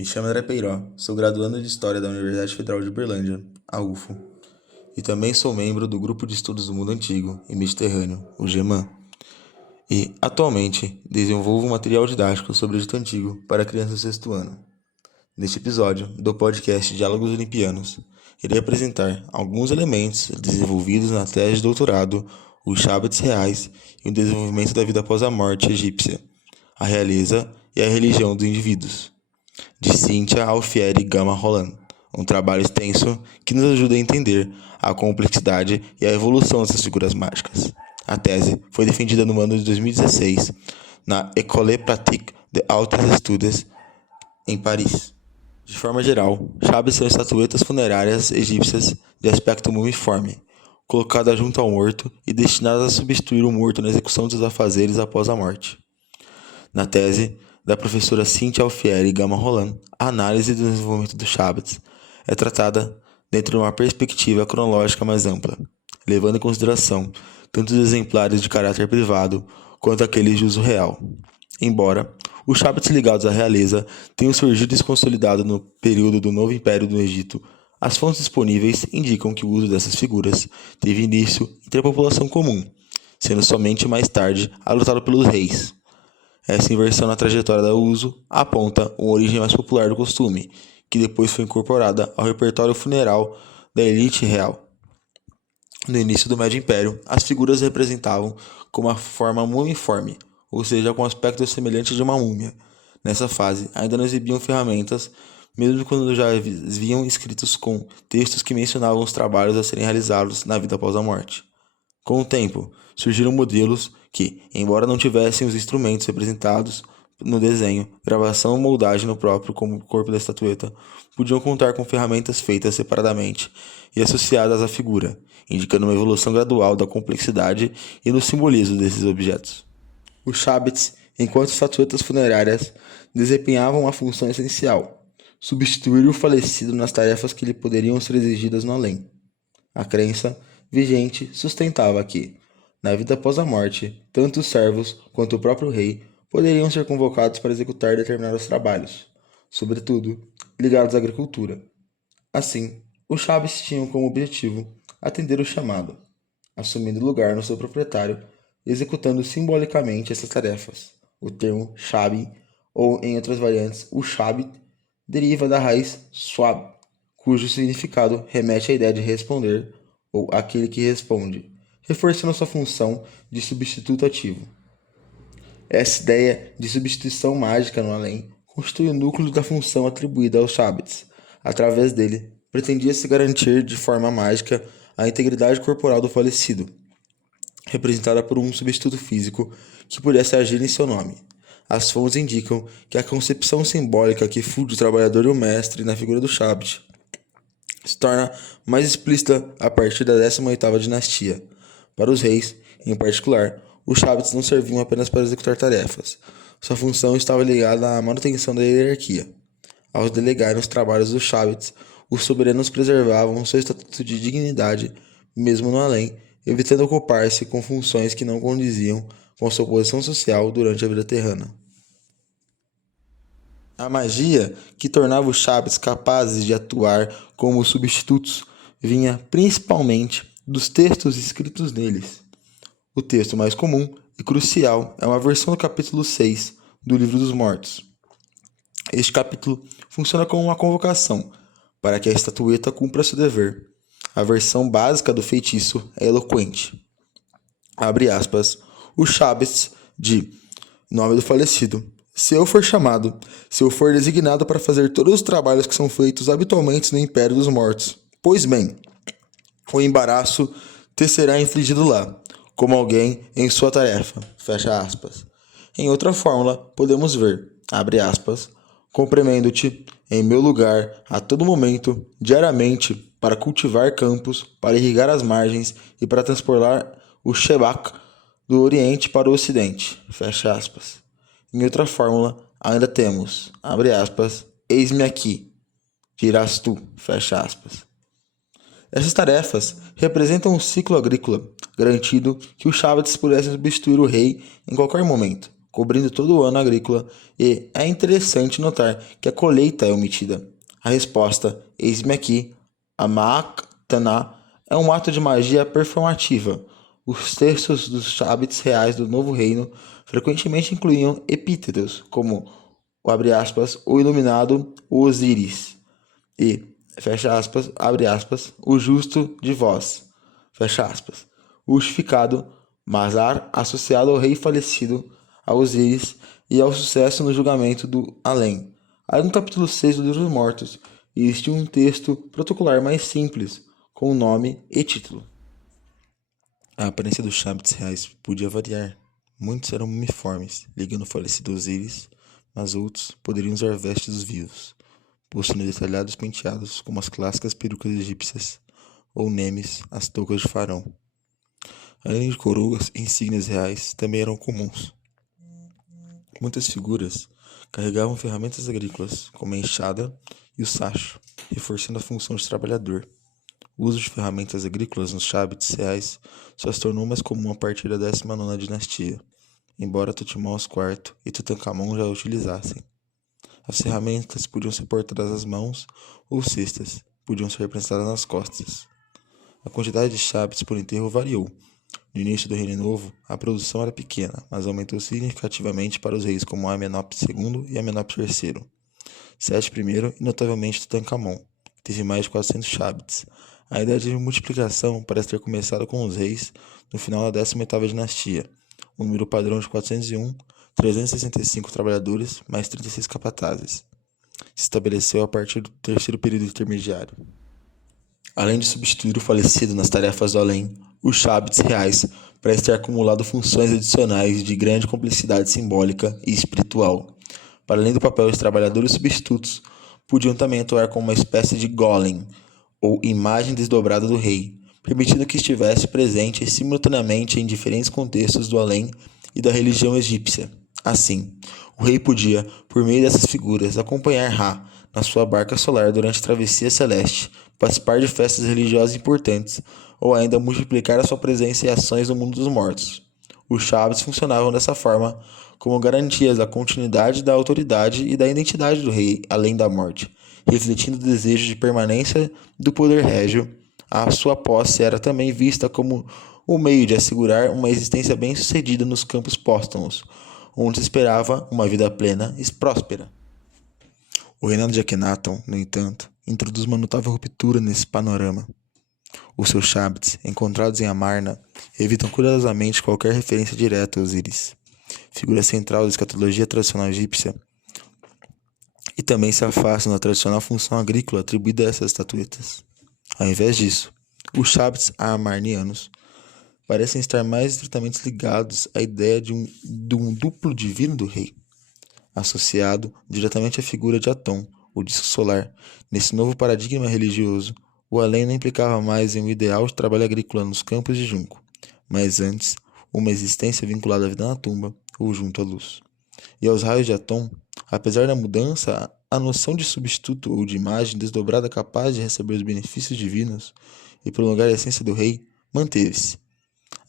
Me chamo André Peiró, sou graduando de História da Universidade Federal de Uberlândia, a UFO, e também sou membro do Grupo de Estudos do Mundo Antigo e Mediterrâneo, o GEMAN, e, atualmente, desenvolvo um material didático sobre o Egito Antigo para crianças do sexto ano. Neste episódio do podcast Diálogos Olimpianos, irei apresentar alguns elementos desenvolvidos na tese de doutorado, os Shabbats reais e o desenvolvimento da vida após a morte egípcia, a realeza e a religião dos indivíduos, de Cíntia Alfieri Gama Roland, um trabalho extenso que nos ajuda a entender a complexidade e a evolução dessas figuras mágicas. A tese foi defendida no ano de 2016 na École Pratique des Hautes Études em Paris. De forma geral, Shabbats são estatuetas funerárias egípcias de aspecto mumiforme, colocadas junto ao morto e destinadas a substituir o morto na execução dos afazeres após a morte. Na tese da professora Cíntia Alfieri Gama Roland, a análise do desenvolvimento dos Shabbats é tratada dentro de uma perspectiva cronológica mais ampla, levando em consideração tanto os exemplares de caráter privado quanto aqueles de uso real. Embora os Shabbats ligados à realeza tenham surgido e se consolidado no período do Novo Império do Egito, as fontes disponíveis indicam que o uso dessas figuras teve início entre a população comum, sendo somente mais tarde adotado pelos reis. Essa inversão na trajetória do uso aponta uma origem mais popular do costume, que depois foi incorporada ao repertório funeral da elite real. No início do Médio Império, as figuras representavam com uma forma mumiforme, ou seja, com aspecto semelhante de uma múmia. Nessa fase, ainda não exibiam ferramentas, mesmo quando já haviam escritos com textos que mencionavam os trabalhos a serem realizados na vida após a morte. Com o tempo, surgiram modelos que, embora não tivessem os instrumentos representados no desenho, gravação ou moldagem no próprio corpo da estatueta, podiam contar com ferramentas feitas separadamente e associadas à figura, indicando uma evolução gradual da complexidade e no simbolismo desses objetos. Os Shabbats, enquanto estatuetas funerárias, desempenhavam uma função essencial: substituir o falecido nas tarefas que lhe poderiam ser exigidas no além. A crença vigente sustentava que, na vida após a morte, tanto os servos quanto o próprio rei poderiam ser convocados para executar determinados trabalhos, sobretudo ligados à agricultura. Assim, os Shabbats tinham como objetivo atender o chamado, assumindo lugar no seu proprietário e executando simbolicamente essas tarefas. O termo Shabi, ou em outras variantes, o Shabit, deriva da raiz swab, cujo significado remete à ideia de responder ou aquele que responde, reforçando sua função de substituto ativo. Essa ideia de substituição mágica no além constitui o núcleo da função atribuída aos Shabbats. Através dele, pretendia-se garantir de forma mágica a integridade corporal do falecido, representada por um substituto físico que pudesse agir em seu nome. As fontes indicam que a concepção simbólica que funde o trabalhador e o mestre na figura do Shabbat se torna mais explícita a partir da 18ª dinastia. Para os reis, em particular, os Shabbats não serviam apenas para executar tarefas. Sua função estava ligada à manutenção da hierarquia. Ao delegarem os trabalhos dos Shabbats, os soberanos preservavam seu estatuto de dignidade, mesmo no além, evitando ocupar-se com funções que não condiziam com sua posição social durante a vida terrena. A magia que tornava os Shabbats capazes de atuar como substitutos vinha principalmente dos textos escritos neles. O texto mais comum e crucial é uma versão do capítulo 6 do Livro dos Mortos. Este capítulo funciona como uma convocação para que a estatueta cumpra seu dever. A versão básica do feitiço é eloquente. Abre aspas. Os Shabbats de nome do falecido. Se eu for chamado, se eu for designado para fazer todos os trabalhos que são feitos habitualmente no Império dos Mortos, pois bem, o embaraço te será infligido lá, como alguém em sua tarefa, fecha aspas. Em outra fórmula, podemos ver, abre aspas, compreendo-te em meu lugar a todo momento, diariamente, para cultivar campos, para irrigar as margens e para transportar o Shebak do Oriente para o Ocidente, fecha aspas. Em outra fórmula, ainda temos, abre aspas, eis-me aqui, dirás tu, fecha aspas. Essas tarefas representam um ciclo agrícola, garantindo que os Shabbats pudessem substituir o rei em qualquer momento, cobrindo todo o ano agrícola, e é interessante notar que a colheita é omitida. A resposta, eis-me aqui, a Ma'ak-Taná, é um ato de magia performativa. Os textos dos Shabbats reais do Novo Reino frequentemente incluíam epítetos, como o abre aspas, o iluminado, o Osíris, e, fecha aspas, abre aspas, o justo de vós, fecha aspas, o justificado, Mazar, associado ao rei falecido, a Osíris e ao sucesso no julgamento do além. Aí no capítulo 6 do Livro dos Mortos, existe um texto protocolar mais simples, com nome e título. A aparência dos Shabbats reais podia variar. Muitos eram uniformes, ligando o falecido Osíris, mas outros poderiam usar vestes dos vivos, possuindo detalhados penteados como as clássicas perucas egípcias, ou nemes, as toucas de faraó. Além de coroas e insígnias reais, também eram comuns. Muitas figuras carregavam ferramentas agrícolas, como a enxada e o sacho, reforçando a função de trabalhador. O uso de ferramentas agrícolas nos Shabbats reais só se tornou mais comum a partir da 19ª dinastia, embora Tutmós IV e Tutankhamon já a utilizassem. As ferramentas podiam ser portadas às mãos ou cestas, podiam ser representadas nas costas. A quantidade de Shabbats por enterro variou. No início do Reino Novo, a produção era pequena, mas aumentou significativamente para os reis como Amenópis II e Amenópis III, Sete I e notavelmente Tutankhamon, que teve mais de 400 Shabbats. A ideia de multiplicação parece ter começado com os reis no final da 18ª dinastia, um número padrão de 401, 365 trabalhadores mais 36 capatazes. Se estabeleceu a partir do terceiro período intermediário. Além de substituir o falecido nas tarefas do além, os Shabbats reais parecem ter acumulado funções adicionais de grande complexidade simbólica e espiritual. Para além do papel de trabalhadores substitutos, podiam também atuar como uma espécie de golem, ou imagem desdobrada do rei, permitindo que estivesse presente simultaneamente em diferentes contextos do além e da religião egípcia. Assim, o rei podia, por meio dessas figuras, acompanhar Ra na sua barca solar durante a travessia celeste, participar de festas religiosas importantes, ou ainda multiplicar a sua presença e ações no mundo dos mortos. Os Shabbats funcionavam dessa forma como garantias da continuidade da autoridade e da identidade do rei além da morte, refletindo o desejo de permanência do poder régio. A sua posse era também vista como o meio de assegurar uma existência bem-sucedida nos campos póstumos, onde se esperava uma vida plena e próspera. O reinado de Akhenaton, no entanto, introduz uma notável ruptura nesse panorama. Os seus Shabbats, encontrados em Amarna, evitam cuidadosamente qualquer referência direta a Osíris, figura central da escatologia tradicional egípcia, e também se afastam da tradicional função agrícola atribuída a essas estatuetas. Ao invés disso, os Shabbats amarnianos parecem estar mais estritamente ligados à ideia de um duplo divino do rei, associado diretamente à figura de Atom, o disco solar. Nesse novo paradigma religioso, o além não implicava mais em um ideal de trabalho agrícola nos campos de junco, mas antes uma existência vinculada à vida na tumba ou junto à luz. E aos raios de Atom, apesar da mudança, a noção de substituto ou de imagem desdobrada capaz de receber os benefícios divinos e prolongar a essência do rei manteve-se.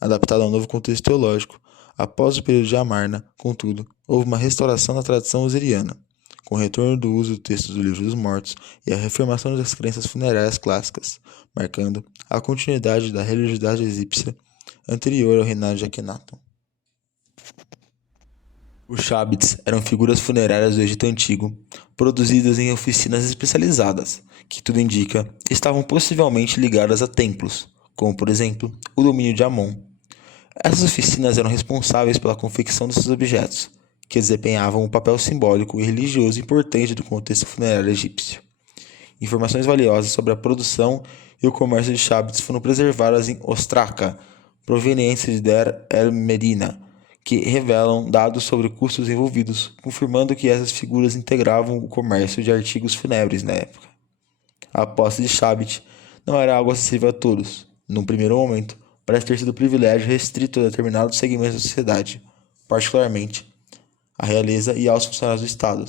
Adaptado ao novo contexto teológico, após o período de Amarna, contudo, houve uma restauração da tradição osiriana, com o retorno do uso do texto do Livro dos Mortos e a reafirmação das crenças funerárias clássicas, marcando a continuidade da religiosidade egípcia anterior ao reinado de Akhenaton. Os Shabbats eram figuras funerárias do Egito Antigo, produzidas em oficinas especializadas, que tudo indica estavam possivelmente ligadas a templos, como por exemplo o domínio de Amon. Essas oficinas eram responsáveis pela confecção desses objetos, que desempenhavam um papel simbólico e religioso importante do contexto funerário egípcio. Informações valiosas sobre a produção e o comércio de Shabbats foram preservadas em Ostraca, provenientes de Der el-Medina, que revelam dados sobre custos envolvidos, confirmando que essas figuras integravam o comércio de artigos fúnebres na época. A posse de Shabbat não era algo acessível a todos. Num primeiro momento, parece ter sido privilégio restrito a determinados segmentos da sociedade, particularmente a realeza e aos funcionários do Estado.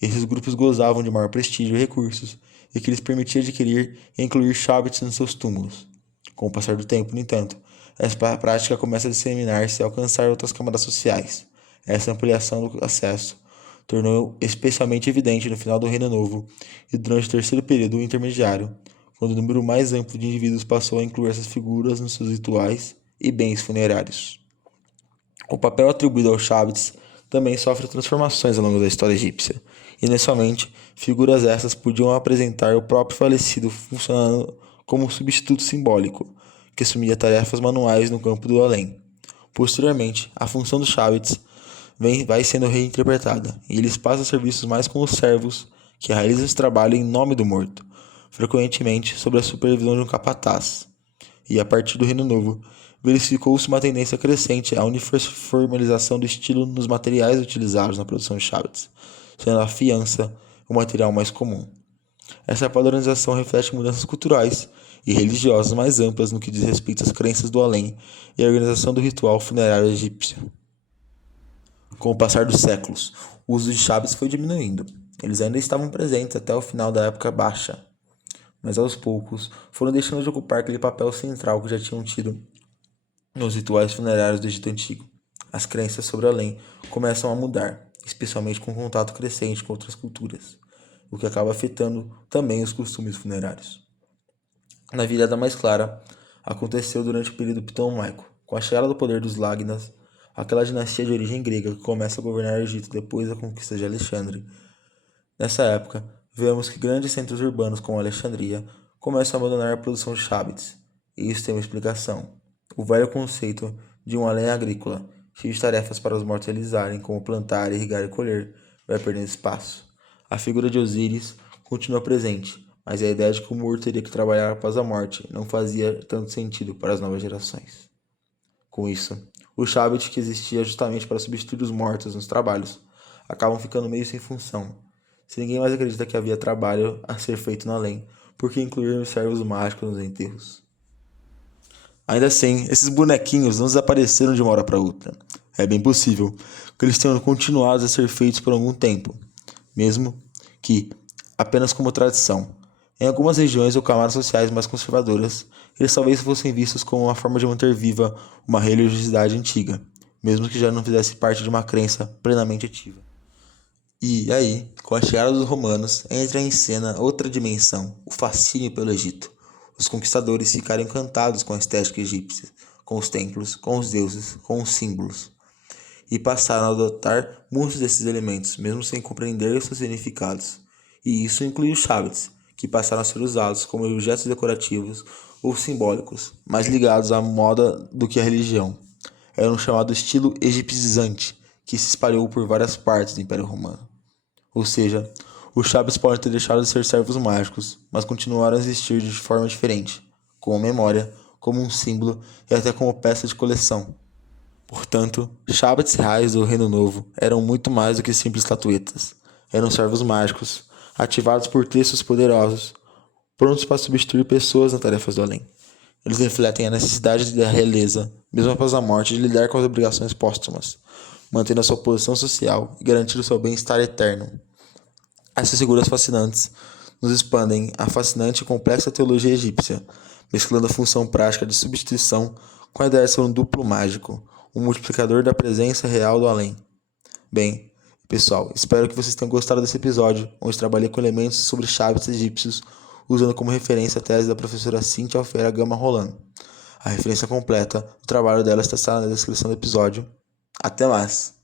Esses grupos gozavam de maior prestígio e recursos, e que lhes permitia adquirir e incluir Shabbats nos seus túmulos. Com o passar do tempo, no entanto, essa prática começa a disseminar-se e alcançar outras camadas sociais. Essa ampliação do acesso tornou especialmente evidente no final do Reino Novo e durante o terceiro período intermediário, quando o número mais amplo de indivíduos passou a incluir essas figuras nos seus rituais e bens funerários. O papel atribuído aos Shabbats também sofre transformações ao longo da história egípcia. Inicialmente, figuras essas podiam apresentar o próprio falecido funcionando como um substituto simbólico, que assumia tarefas manuais no campo do além. Posteriormente, a função dos Shabbats vai sendo reinterpretada, e eles passam a ser vistos mais como servos que realizam esse trabalho em nome do morto, frequentemente sob a supervisão de um capataz. E a partir do Reino Novo, verificou-se uma tendência crescente à uniformização do estilo nos materiais utilizados na produção de Shabbats, sendo a fiança o material mais comum. Essa padronização reflete mudanças culturais e religiosas mais amplas no que diz respeito às crenças do além e à organização do ritual funerário egípcio. Com o passar dos séculos, o uso de Shabbats foi diminuindo. Eles ainda estavam presentes até o final da época baixa, mas aos poucos foram deixando de ocupar aquele papel central que já tinham tido nos rituais funerários do Egito Antigo. As crenças sobre o além começam a mudar, especialmente com o contato crescente com outras culturas, o que acaba afetando também os costumes funerários. Na virada mais clara, aconteceu durante o período ptolomaico, com a chegada do poder dos Lágnas, aquela dinastia de origem grega que começa a governar o Egito depois da conquista de Alexandre. Nessa época, vemos que grandes centros urbanos como Alexandria começam a abandonar a produção de Shabbats, e isso tem uma explicação. O velho conceito de um além agrícola, cheio de tarefas para os mortos realizarem, como plantar, irrigar e colher, vai perdendo espaço. A figura de Osíris continua presente, mas a ideia de que o morto teria que trabalhar após a morte não fazia tanto sentido para as novas gerações. Com isso, o Shabbat, que existia justamente para substituir os mortos nos trabalhos, acabam ficando meio sem função. Se ninguém mais acredita que havia trabalho a ser feito no além, por que incluir os servos mágicos nos enterros? Ainda assim, esses bonequinhos não desapareceram de uma hora para outra. É bem possível que eles tenham continuado a ser feitos por algum tempo, mesmo que apenas como tradição. Em algumas regiões ou camadas sociais mais conservadoras, eles talvez fossem vistos como uma forma de manter viva uma religiosidade antiga, mesmo que já não fizesse parte de uma crença plenamente ativa. E aí, com a chegada dos romanos, entra em cena outra dimensão, o fascínio pelo Egito. Os conquistadores ficaram encantados com a estética egípcia, com os templos, com os deuses, com os símbolos, e passaram a adotar muitos desses elementos, mesmo sem compreender os seus significados. E isso inclui os Shabbats, que passaram a ser usados como objetos decorativos ou simbólicos, mais ligados à moda do que à religião. Era um chamado estilo egipcizante, que se espalhou por várias partes do Império Romano. Ou seja, os Shabbats podem ter deixado de ser servos mágicos, mas continuaram a existir de forma diferente, como memória, como um símbolo e até como peça de coleção. Portanto, Shabbats reais do Reino Novo eram muito mais do que simples estatuetas. Eram servos mágicos, ativados por textos poderosos, prontos para substituir pessoas nas tarefas do além. Eles refletem a necessidade da realeza, mesmo após a morte, de lidar com as obrigações póstumas, mantendo a sua posição social e garantir o seu bem-estar eterno. Essas figuras fascinantes nos expandem a fascinante e complexa teologia egípcia, mesclando a função prática de substituição com a ideia de ser um duplo mágico, um multiplicador da presença real do além. Bem, pessoal, espero que vocês tenham gostado desse episódio, onde trabalhei com elementos sobre Shabbats egípcios, usando como referência a tese da professora Cíntia Alfeira Gama Roland. A referência completa do trabalho dela está na descrição do episódio. Até mais!